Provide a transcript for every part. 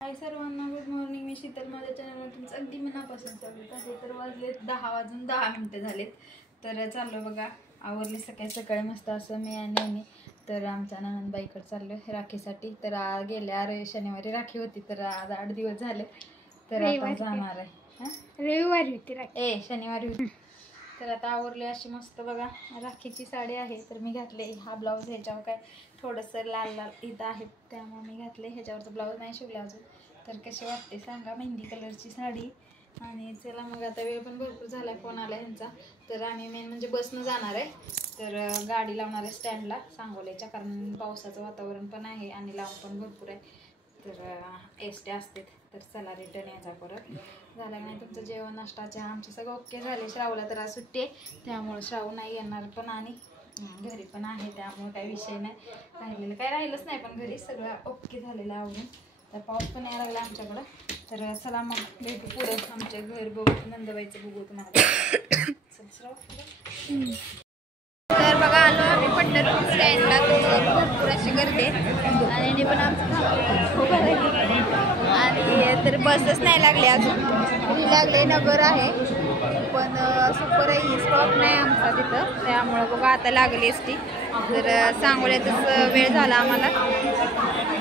हाय सर्वांना, good morning. मी शीतल. माझ्या चॅनलवर तुमचं अगदी मनापासून स्वागत आहे. तर वाजलेत 10:10 झालेत. तर चाललो बघा, आवरले सकाळी सकाळी मस्त असं मी आणि नेहमी. तर आमच्या ननंदबाईकडे चाललो राखीसाठी. तर गेल्या शनिवारी राखी होती, तर आज 8 दिवस झाले. तर आता जाणार आहे. रविवारी होती राखी, शनिवारी होती. तर आता आवरले अशी मस्त बघा. राखीची साडी आहे, तर मी घातले हा ब्लाऊज. ह्याच्यावर काय थोडंसं लाल लाल इथं आहे, त्यामुळे मी घातले. ह्याच्यावरचं ब्लाऊज नाही शिवला अजून. तर कशी वाटते सांगा, मेहंदी कलरची साडी. आणि चला मग, आता वेळ पण भरपूर झाला आहे, फोन आला ह्यांचा. तर आम्ही मेन म्हणजे बसनं जाणार आहे. तर गाडी लावणार आहे स्टँडला सांगोल्याच्या, कारण पावसाचं वातावरण पण आहे आणि लांब पण भरपूर आहे. तर एसटी असते. तर चला रिटर्न यायचा परत. झालं नाही तुमचं जेवण, नाश्ता, चहा आमचं सगळं ओके झाले. श्रावला तर आज सुट्टी आहे, त्यामुळे श्राव नाही येणार पण, आणि घरी पण आहे, त्यामुळे काही विषय नाही. राहिलेलं काय राहिलंच नाही, पण घरी सगळं ओके झालेलं आवडून. तर पाऊस पण यायला लागला आमच्याकडं. तर चला मग भेटू पुढं. आमच्या घर बघू, नंदबाईचं बघू तुम्हाला. तर बघा आलो आम्ही पंढरपूर स्टँडला. भरपूर अशी गर्दी आणि पण आणि तर बसच नाही लागले अजून. लागले नगर आहे, पण सुपर स्टॉप नाही आमचा तिथं, त्यामुळं बघा आता लागली एसटी. तर सांगोल्यातच वेळ झाला आम्हाला.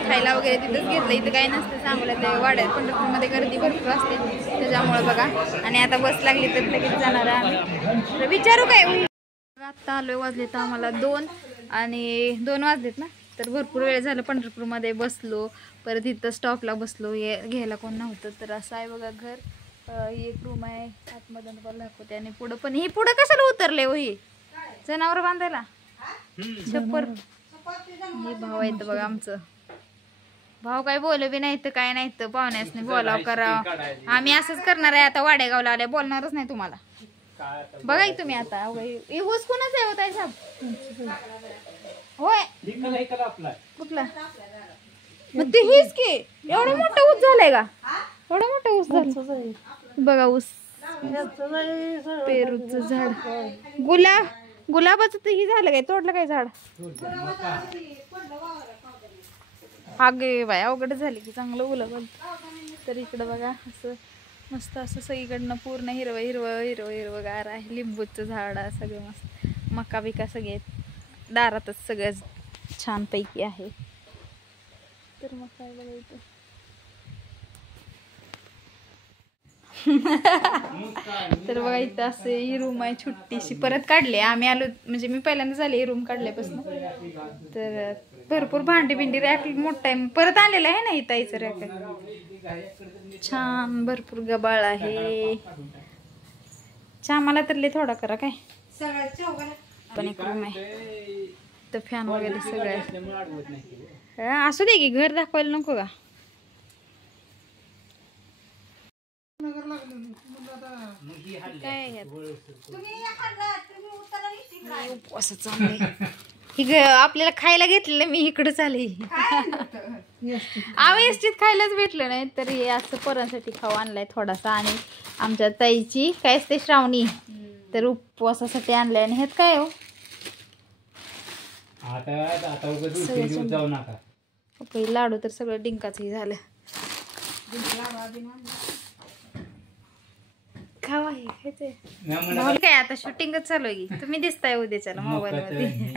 खायला वगैरे तिथंच घेतलं, इथं काही नसतं सांगोल्यात. वाड्यात पंढरपूरमध्ये गर्दी भरपूर असते, त्याच्यामुळं बघा. आणि आता बस लागली तर लगेच जाणार आहे आम्ही. तर विचारू काय, आत्ता आलो. वाजले तर आम्हाला 2 आणि 2 वाजलेत ना. तर भरपूर वेळ झालं पंढरपूरमध्ये बसलो. परत इथं स्टॉपला बसलो, घ्यायला कोण नव्हतं. तर असं आहे बघा घर. एक रूम आहे आतमध्ये दाखवते. आणि पुढं पण, ही पुढं कशाला उतरले हो, ही जनावर बांधायला छप्पर. हे भाऊ आहेत बघा आमचं. भाऊ काय बोल बी नाही तर काय नाही, तर पाहुण्यासनी बोलाव करावं. आम्ही असंच करणार आहे आता. वाडेगावला आल्या बोलणारच नाही तुम्हाला. बघा की तुम्ही आता. ऊस कुणाच आहे होता साहेब? होय, कुठला? मग ते हीच की, एवढा मोठा ऊस झालाय का? एवढा मोठा ऊस झाला बघा. ऊस, पेरूचं झाड, गुलाबाचं तर ही झालं काय, तोडलं काय झाड? अगे बाय, अवघड झाली की चांगलं गुलाब. तर इकडं बघा असं मस्त असं सगळीकडनं पूर्ण हिरवं हिरवं हिरवं हिरवगार आहे. लिंबूचं झाड आहे सगळं मस्त. मका बिका सगळे दारातच सगळं छानपैकी आहे. तर मग काय बघायचं. तर बघा इथं असं ही रूम आहे छोटीशी, परत काढली आम्ही आलो. म्हणजे मी पहिल्यांदा झाले ही रूम काढल्यापासून. तर भरपूर भांडी बिंडी, रॅक मोठा आहे, परत आलेला आहे ना इथं इथं रॅक. छान भरपूर गबाळ आहे. चहा मला तर लय थोडा करा काय. पण एक रूम आहे, तर फॅन वगैरे सगळं असू दे की, घर दाखवायला नको का. काय उपवास चाललंय. आपल्याला खायला घेतलेलं मी इकडंच आले. आम्ही एसटीत खायलाच भेटलं नाही, तर हे असं पोरांसाठी खाऊ आणलाय थोडासा. आणि आमच्या ताईची काय असते श्रावणी, तर उपवासासाठी आणलाय. आणि ह्यात काय हो, लाडू तर सगळं डिंकाचंही झालं. खावा हे खायचंय काय. आता शूटिंगच चालू आहे, तुम्ही दिसताय उद्याच्याला मोबाईल मध्ये.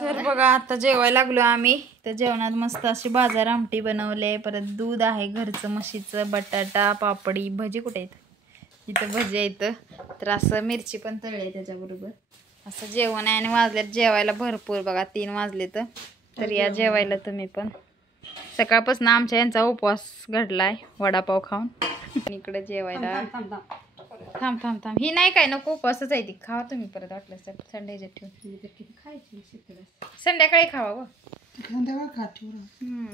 तर बघा आता जेवायला लागलो आम्ही. तर जेवणात मस्त अशी बाजार आमटी बनवले, परत दूध आहे घरचं म्हशीचं, बटाटा, पापडी, भजी कुठे आहेत इथं, भजी आहेत. तर असं मिरची पण तळली आहे त्याच्याबरोबर. असं जेवण आहे. आणि वाजल्यात जेवायला भरपूर बघा, 3 वाजले. तर या जेवायला तुम्ही पण. सकाळपासून आमच्या यांचा उपवास घडलाय वडापाव खाऊन. इकडे जेवायला थांब थांब थांब, ही नाही काय नको, उपवासच आहे ती. खावा तुम्ही परत वाटलं तर संध्याच्या ठेवून. संध्याकाळी खावा व.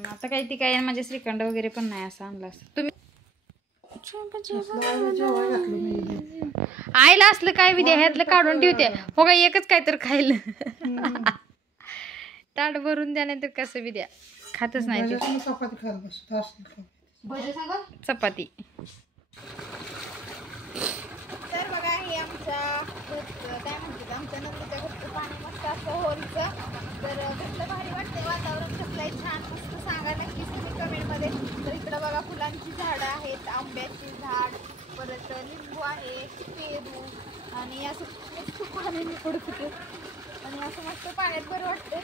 आता काही ती काय म्हणजे श्रीखंड वगैरे पण नाही असं आणलं असं तुम्ही. आईला असलं काय विद्या ह्यातलं काढून ठेवते हो का, एकच काय तर खायला. ताट भरून द्या, नाही तर कसं विद्या खातच नाही. चपाती. तर बघा हे आमच्या घरचं काय म्हणतात, आमच्या नदीच्या घरचं पाणी मस्त असं होलचं. तर कसलं भारी वाटते वातावरण. इकडं बघा फुलांची झाडं आहेत, आंब्याची झाड, परत लिंबू आहे, पेरू आणि असं मस्त पाणी पडत होते आणि असं मस्त पाण्यात बरं वाटतं.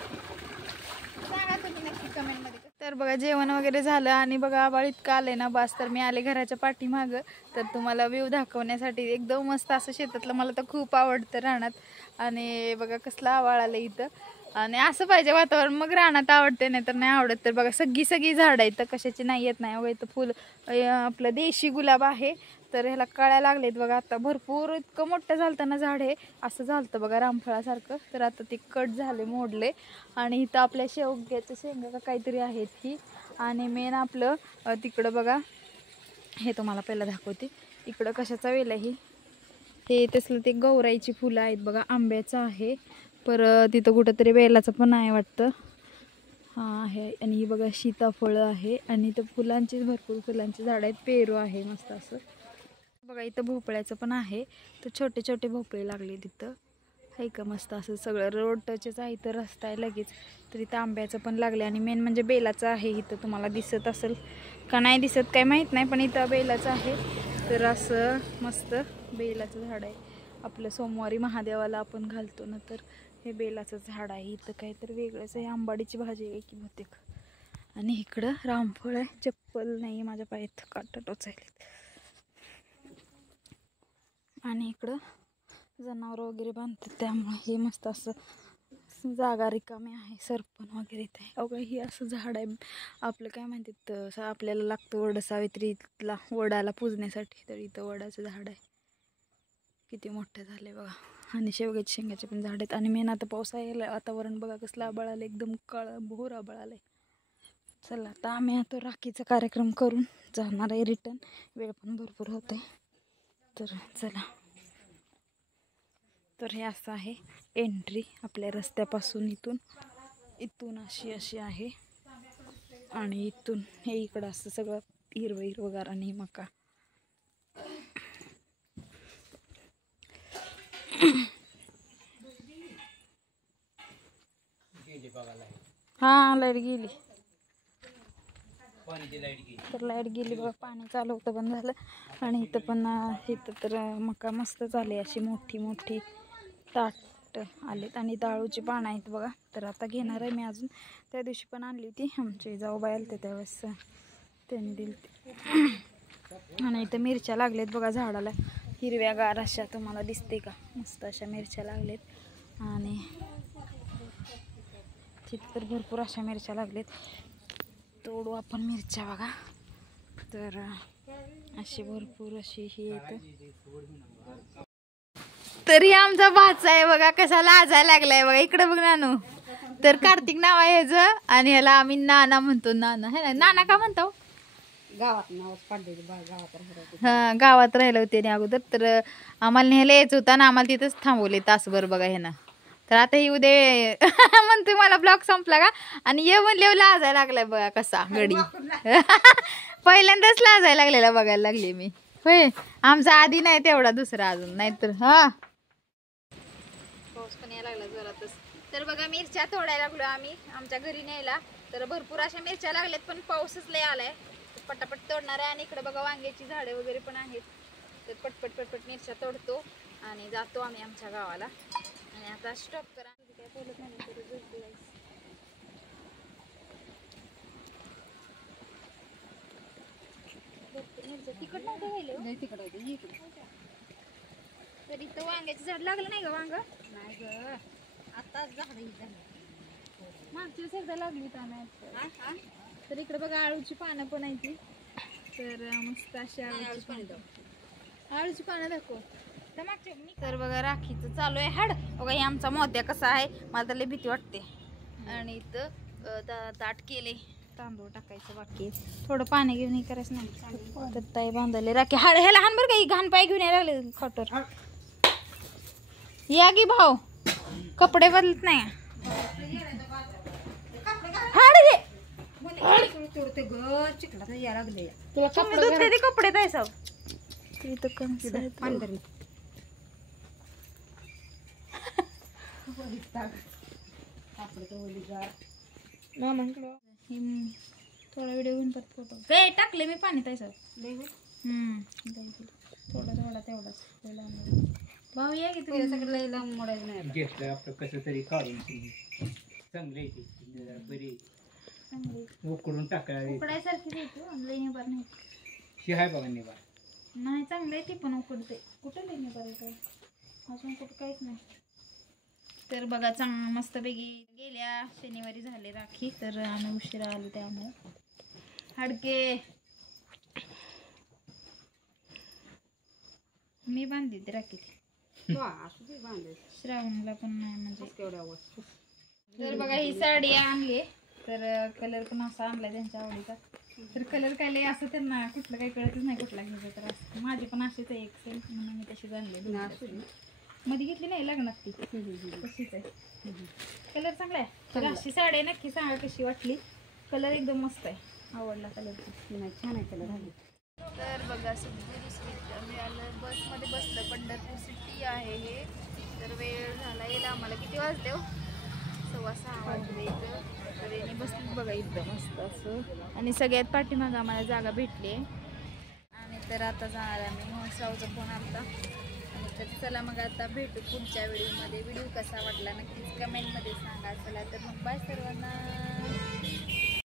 सांगा तुम्ही नक्की कमेंटमध्ये. तर बघा जेवण वगैरे झालं आणि बघा आभाळ इतकं आलंय ना बस. तर मी आले घराच्या पाठीमागं तर तुम्हाला व्ह्यू दाखवण्यासाठी. एकदम मस्त असं शेतातलं मला तर खूप आवडतं रानात. आणि बघा कसलं आभाळ आलं इथं आणि असं पाहिजे वातावरण मग रानात आवडते, नाही तर नाही आवडत. तर बघा सगळी झाडं इथं कशाची नाही येत नाही. बघा इथं फुल आपलं देशी गुलाब आहे तर ह्याला कळ्या लागलेत बघा. आता भरपूर इतकं मोठं झालतं ना झाड हे असं झालतं बघा रामफळासारखं. तर आता ते कट झाले मोडले आणि इथं आपल्या शेवग्याचं शेंगा का काहीतरी आहेत ही. आणि मेन आपलं तिकडं बघा हे तुम्हाला पहिलं दाखवते. इकडं कशाचा वेल आहे हे तसलं ते गौराईची फुलं आहेत बघा. आंब्याचं आहे परत तिथं कुठंतरी वेलाचं पण आहे वाटतं. हां आहे. आणि ही बघा सीताफळं आहे आणि इथं फुलांची भरपूर फुलांची झाडं आहेत. पेरू आहे मस्त असं बघा. इथं भोपळ्याचं पण आहे तर छोटे छोटे भोपळे लागले तिथं आहे का मस्त असं सगळं. रोड टचच आहे इथं, रस्ता आहे लगेच. तर इथं आंब्याचं पण लागले आणि मेन म्हणजे बेलाचं आहे. इथं तुम्हाला दिसत असेल का नाही दिसत काय माहीत नाही पण इथं बेलाचं आहे. तर असं मस्त बेलाचं झाड आहे. आपलं सोमवारी महादेवाला आपण घालतो ना तर हे बेलाचं झाड आहे. इथं काहीतरी वेगळंच आहे. आंबाडीची भाजी आहे की बहुतेक. आणि इकडं रामफळ आहे. चप्पल नाही माझ्या पायात, काटा टोचायलेत. आणि इकडं जनावर वगैरे बांधतात त्यामुळे हे मस्त असं जागा रिकामी आहे. सरपण वगैरे इथे अवघं ही असं झाड आहे आपलं काय म्हणतात आपल्याला लागतं वड सावित्रीला वडाला पूजण्यासाठी. तर इथं वडाचं झाड आहे किती मोठं झालंय बघा. आणि शेवग्याच्या शेंगाचे पण झाड आहेत. आणि मेन आता पावसाळ्याला वातावरण बघा कसलं आभाळ आलं, एकदम काळं भोर आभाळ आलंय. चला आता आम्ही आता राखीचा कार्यक्रम करून जाणार आहे रिटर्न. वेळ पण भरपूर होते तर चला. तर हे असं आहे एंट्री आपल्या रस्त्यापासून. इथून अशी आहे आणि इथून हे इकडं असं सगळं हिरवगार आणि मका. हा लाईट गेली तर लाईट गेली बघा. पाणी चालू होतं बंद झालं. आणि इथं तर मका मस्त झाली अशी मोठी मोठी ताट आलेत आणि दाळूची पानं आहेत बघा. तर आता घेणार आहे मी. अजून त्या दिवशी पण आणली होती आमची जाऊबाई आलते त्यावेळेस त्यांनी दिली ती. आणि इथं मिरच्या लागलेत बघा झाडाला हिरव्यागार अशा. तुम्हाला दिसते का मस्त अशा मिरच्या लागलेत. आणि तिथं तर भरपूर अशा मिरच्या लागलेत. तोडू आपण मिरच्या बघा. तर अशी भरपूर अशी ही येतं. तरी आमचा भाचा आहे बघा कसा लाजायला लागलाय बघा. इकडे बघ नानू. तर कार्तिक नाव आहे ह्याचं आणि ह्याला आम्ही नाना म्हणतो. नाना है ना. नाना का म्हणतो गावात नाव हा गावात राहिलं होते अगोदर. तर आम्हाला न्यायला यायचं होतं ना आम्हाला तिथंच थांबवले तासभर बघा हे ना. तर आता ही उद्या म्हणते मला ब्लॉग संपला का आणि ये म्हणले लाजायला लागलाय बघा कसा गडी. पहिल्यांदाच लाजायला लागलेला बघायला लागले मी. होय आमचा आधी नाही तेवढा दुसरा अजून नाहीतर. हा पाऊस पण यायला लागला जोरातच. तर बघा मिरच्या तोडायला लागलो आम्ही आमच्या घरी न्यायला. तर भरपूर अशा मिरच्या लागल्यात पण पाऊसच लय आलाय. पटापट तोडणार आहे. आणि इकडे बघा वांग्याची झाडे वगैरे पण आहेत. तर पटपट मिरच्या तोडतो आणि जातो आम्ही आमच्या गावाला. आणि आता स्टॉप करा काय बोलत नाही तरी झोपली जायचं. तिकट नव्हतं तर इथं वांग्याचं झाड लागलं नाही ग. वांग नाही ग आताच झाड मागचीच एकदा लागली तर इकडे बघा आळूची पानं पण आहे ती. तर मस्त अशी आळूची पानं दाखव. तर बघा राखीचं चालू आहे हाड बघा. हे आमचा मोत्या कसा आहे मला तर लय भीती वाटते. आणि इथं ताट केले तांदूळ टाकायचं बाकी थोडं पाणी घेऊन हे करायचं नाही. तर ताई बांधायला राखी हाड ह्याला हान बरं का. ही घाण पाय घेऊन यायला लागले खटर. या की भाऊ कपडे बदलत नाही हाड घे. तुला कपडे काय साव थोडा व्हिडिओ घेऊन परत फोटो काय टाकले मी पाणी ताई सर थोडा थोडा तेवढाच भाऊ या की तुम्ही सगळं लई लांब मोडायचं नाही घेतलं आपलं कसं तरी काढून चांगले बरे उकडून टाकायला उकडायसारखी देतो लई निभार नाही शिहाय बघा निभा नाही चांगलं आहे ती पण उकडते कुठं लई निभार येतं अजून कुठं काहीच नाही तर बघा मस्तपैकी गेल्या शनिवारी झाले राखी तर आम्ही उशिरा आलो त्यामुळे हाडके मी बांधली राखी श्रावणला पण नाही म्हणजे तर बघा ही साडी आणली तर कलर पण असा आणला त्यांच्या आवडीचा तर कलर काय लय असं त्यांना कुठलं काही कळतच नाही कुठला घ्यायचं तर असं माझी पण अशीच आहे एक सेम म्हणून मी तशीच आणली मध्ये घेतली नाही लग्नात ती तशीच आहे कलर चांगला आहे तर अशी साडी नक्की सांगा कशी वाटली कलर एकदम मस्त आहे आवडला कलर छान आहे कलर तर बघा सुद्धा मिळालं बसमध्ये बसलं पंढरपूर सिटी आहे हे तर वेळ झाला येईल आम्हाला किती वाजले हो 6:15 वाजले इथं तर याने बसलीत बघा एकदम मस्त असं आणि सगळ्यात पाठीमागं आम्हाला जागा भेटली आणि तर आता जाणार आम्ही महोत्सवाचा फोन आलता तर चला मग आता भेटू पुढच्या व्हिडिओमध्ये व्हिडिओ कसा वाटला नक्कीच कमेंटमध्ये सांगा चला तर मग बाय सर्वांना